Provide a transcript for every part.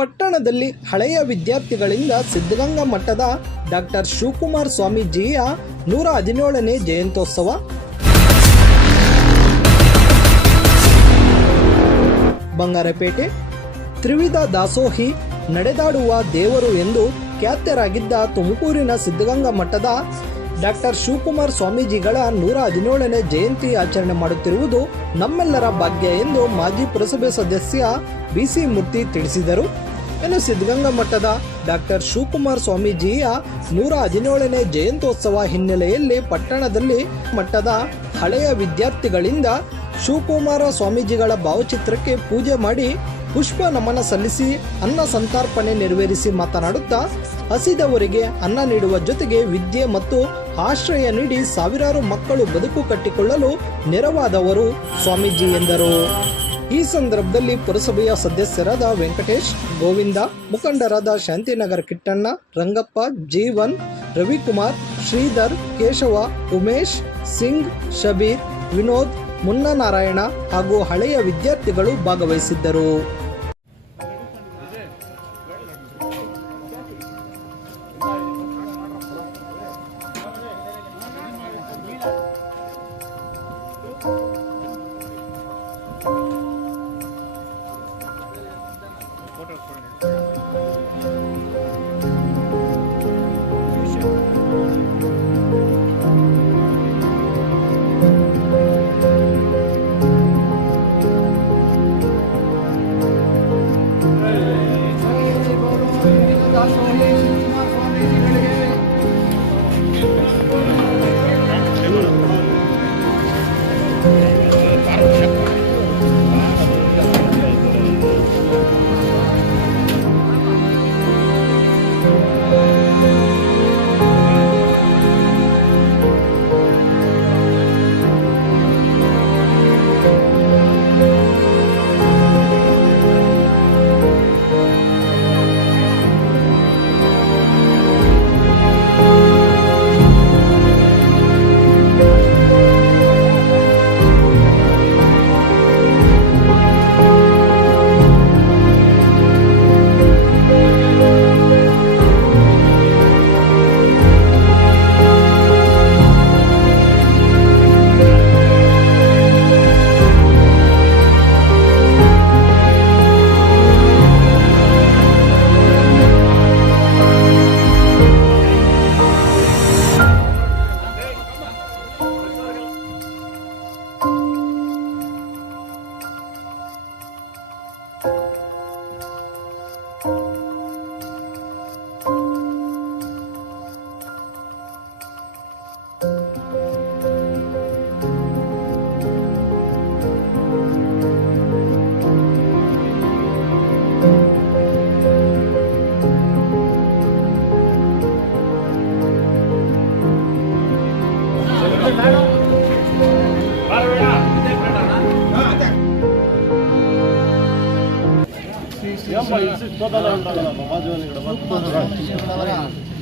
ಪಟ್ಟಣದಲ್ಲಿ ಹಳೆಯ ವಿದ್ಯಾರ್ಥಿಗಳಿಂದ ಸಿದ್ಧಗಂಗಾ ಮಠದ ಡಾಕ್ಟರ್ ಶಿವಕುಮಾರ ಸ್ವಾಮೀಜಿಯ 117ನೇ ಜಯಂತ್ಯೋತ್ಸವ. ಬಂಗಾರಪೇಟೆ ತ್ರಿವಿಧ ದಾಸೋಹಿ ನಡೆದಾಡುವ ದೇವರು ಎಂದು ಖ್ಯಾತರಾಗಿದ್ದ ತುಮಕೂರಿನ ಸಿದ್ಧಗಂಗಾ ಮಠದ ಡಾಕ್ಟರ್ ಶಿವಕುಮಾರ ಸ್ವಾಮೀಜಿಗಳ 117ನೇ ಜಯಂತಿ ಆಚರಣೆ ಮಾಡುತ್ತಿರುವುದು ನಮ್ಮೆಲ್ಲರ ಭಾಗ್ಯ ಎಂದು ಮಾಜಿ ಪುರಸಭೆ ಸದಸ್ಯ ಬಿಸಿ ಮೂರ್ತಿ ತಿಳಿಸಿದರು. ಇನ್ನು ಸಿದ್ಧಗಂಗಾ ಮಠದ ಡಾಕ್ಟರ್ ಶಿವಕುಮಾರ ಸ್ವಾಮೀಜಿಯ 117ನೇ ಜಯಂತ್ಯೋತ್ಸವ ಹಿನ್ನೆಲೆಯಲ್ಲಿ ಪಟ್ಟಣದಲ್ಲಿ ಮಠದ ಹಳೆಯ ವಿದ್ಯಾರ್ಥಿಗಳಿಂದ ಶಿವಕುಮಾರ ಸ್ವಾಮೀಜಿಗಳ ಭಾವಚಿತ್ರಕ್ಕೆ ಪೂಜೆ ಮಾಡಿ ಪುಷ್ಪ ನಮನ ಸಲ್ಲಿಸಿ ಅನ್ನ ಸಂತರ್ಪಣೆ ನೆರವೇರಿಸಿ ಮಾತನಾಡುತ್ತಾ, ಹಸಿದವರಿಗೆ ಅನ್ನ ನೀಡುವ ಜೊತೆಗೆ ವಿದ್ಯೆ ಮತ್ತು ಆಶ್ರಯ ನೀಡಿ ಸಾವಿರಾರು ಮಕ್ಕಳು ಬದುಕು ಕಟ್ಟಿಕೊಳ್ಳಲು ನೆರವಾದವರು ಸ್ವಾಮೀಜಿ ಎಂದರು. ಈ ಸಂದರ್ಭದಲ್ಲಿ ಪುರಸಭೆಯ ಸದಸ್ಯರಾದ ವೆಂಕಟೇಶ್, ಗೋವಿಂದ, ಮುಖಂಡರಾದ ಶಾಂತಿನಗರ ಕಿಟ್ಟಣ್ಣ, ರಂಗಪ್ಪ, ಜೀವನ್, ರವಿಕುಮಾರ್, ಶ್ರೀಧರ್, ಕೇಶವ, ಉಮೇಶ್, ಸಿಂಗ್, ಶಬೀರ್, ವಿನೋದ್, ಮುನ್ನನಾರಾಯಣ ಹಾಗೂ ಹಳೆಯ ವಿದ್ಯಾರ್ಥಿಗಳು ಭಾಗವಹಿಸಿದ್ದರು.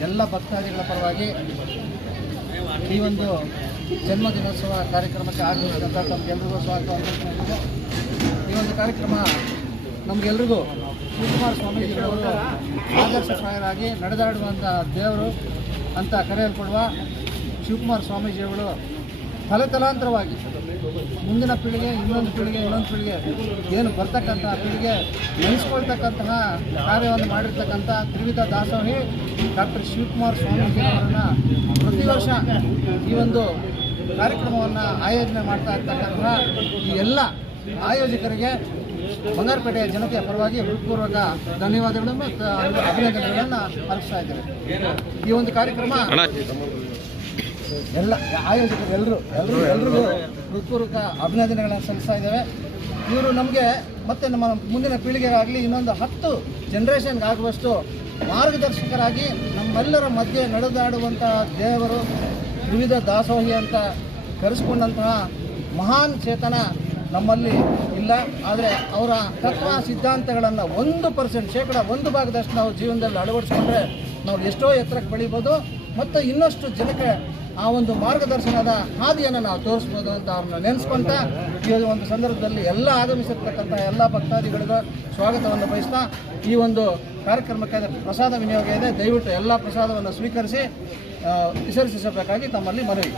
ಎಲ್ಲ ಭಕ್ತಾದಿಗಳ ಪರವಾಗಿ ಈ ಒಂದು ಜನ್ಮದಿನೋತ್ಸವ ಕಾರ್ಯಕ್ರಮಕ್ಕೆ ಆಗಮಿಸಿದಂಥ ತಮಗೆಲ್ಲರಿಗೂ ಸ್ವಾಗತ. ಈ ಒಂದು ಕಾರ್ಯಕ್ರಮ ನಮಗೆಲ್ರಿಗೂ ಶಿವಕುಮಾರ ಸ್ವಾಮೀಜಿಗಳವರು ಆದರ್ಶಪ್ರಾಯರಾಗಿ ನಡೆದಾಡುವಂಥ ದೇವರು ಅಂತ ಕರೆಯಲ್ಪಡುವ ಶಿವಕುಮಾರ ಸ್ವಾಮೀಜಿಗಳು ತಲೆತಲಾಂತರವಾಗಿ ಮುಂದಿನ ಪೀಳಿಗೆ ಇನ್ನೊಂದು ಪೀಳಿಗೆ ಏನು ಬರ್ತಕ್ಕಂಥ ಪೀಳಿಗೆ ನೆನೆಸ್ಕೊಳ್ತಕ್ಕಂತಹ ಕಾರ್ಯವನ್ನು ಮಾಡಿರ್ತಕ್ಕಂಥ ತ್ರಿವಿಧ ದಾಸೋಹಿ ಡಾಕ್ಟರ್ ಶಿವಕುಮಾರ ಸ್ವಾಮೀಜಿಯವರನ್ನು ಪ್ರತಿ ವರ್ಷ ಈ ಒಂದು ಕಾರ್ಯಕ್ರಮವನ್ನು ಆಯೋಜನೆ ಮಾಡ್ತಾ ಇರ್ತಕ್ಕಂತಹ ಈ ಎಲ್ಲ ಆಯೋಜಕರಿಗೆ ಬಂಗಾರಪೇಟೆಯ ಜನತೆಯ ಪರವಾಗಿ ಹೃತ್ಪೂರ್ವಕ ಧನ್ಯವಾದಗಳನ್ನು ಮತ್ತು ಅಭಿನಂದನೆಗಳನ್ನು ಅರ್ಪಿಸ್ತಾ ಇದ್ದೇವೆ. ಈ ಒಂದು ಕಾರ್ಯಕ್ರಮ ಎಲ್ಲ ಆಯೋಜಕರು ಎಲ್ರಿಗೂ ಹೃತ್ಪೂರ್ವಕ ಅಭಿನಂದನೆಗಳನ್ನು ಸಲ್ಲಿಸ್ತಾ ಇದ್ದೇವೆ. ಇವರು ನಮಗೆ ಮತ್ತು ನಮ್ಮ ಮುಂದಿನ ಪೀಳಿಗೆಗಾಗಲಿ ಇನ್ನೊಂದು 10 ಜನ್ರೇಷನ್ಗೆ ಆಗುವಷ್ಟು ಮಾರ್ಗದರ್ಶಕರಾಗಿ ನಮ್ಮೆಲ್ಲರ ಮಧ್ಯೆ ನಡೆದಾಡುವಂಥ ದೇವರು ತ್ರಿವಿಧ ದಾಸೋಹಿ ಅಂತ ಕರೆಸ್ಕೊಂಡಂತಹ ಮಹಾನ್ ಚೇತನ ನಮ್ಮಲ್ಲಿ ಇಲ್ಲ. ಆದರೆ ಅವರ ತತ್ವ ಸಿದ್ಧಾಂತಗಳನ್ನು 1% 1% ನಾವು ಜೀವನದಲ್ಲಿ ಅಳವಡಿಸ್ಕೊಂಡ್ರೆ ನಾವು ಎಷ್ಟೋ ಎತ್ತರಕ್ಕೆ ಬೆಳಿಬೋದು. ಮತ್ತು ಇನ್ನಷ್ಟು ಜನಕ್ಕೆ ಆ ಒಂದು ಮಾರ್ಗದರ್ಶನದ ಹಾದಿಯನ್ನು ನಾವು ತೋರಿಸ್ಬೋದು ಅಂತ ಅವ್ರನ್ನ ನೆನೆಸ್ಕೊಂತ ಈ ಒಂದು ಸಂದರ್ಭದಲ್ಲಿ ಎಲ್ಲ ಆಗಮಿಸಿರ್ತಕ್ಕಂಥ ಎಲ್ಲ ಭಕ್ತಾದಿಗಳಿಗೂ ಸ್ವಾಗತವನ್ನು ಬಯಸ್ತಾ ಈ ಒಂದು ಕಾರ್ಯಕ್ರಮಕ್ಕೆ ಪ್ರಸಾದ ವಿನಿಯೋಗ ಇದೆ. ದಯವಿಟ್ಟು ಎಲ್ಲ ಪ್ರಸಾದವನ್ನು ಸ್ವೀಕರಿಸಿ ವಿಸರ್ಜಿಸಬೇಕಾಗಿ ತಮ್ಮಲ್ಲಿ ಮನವಿ.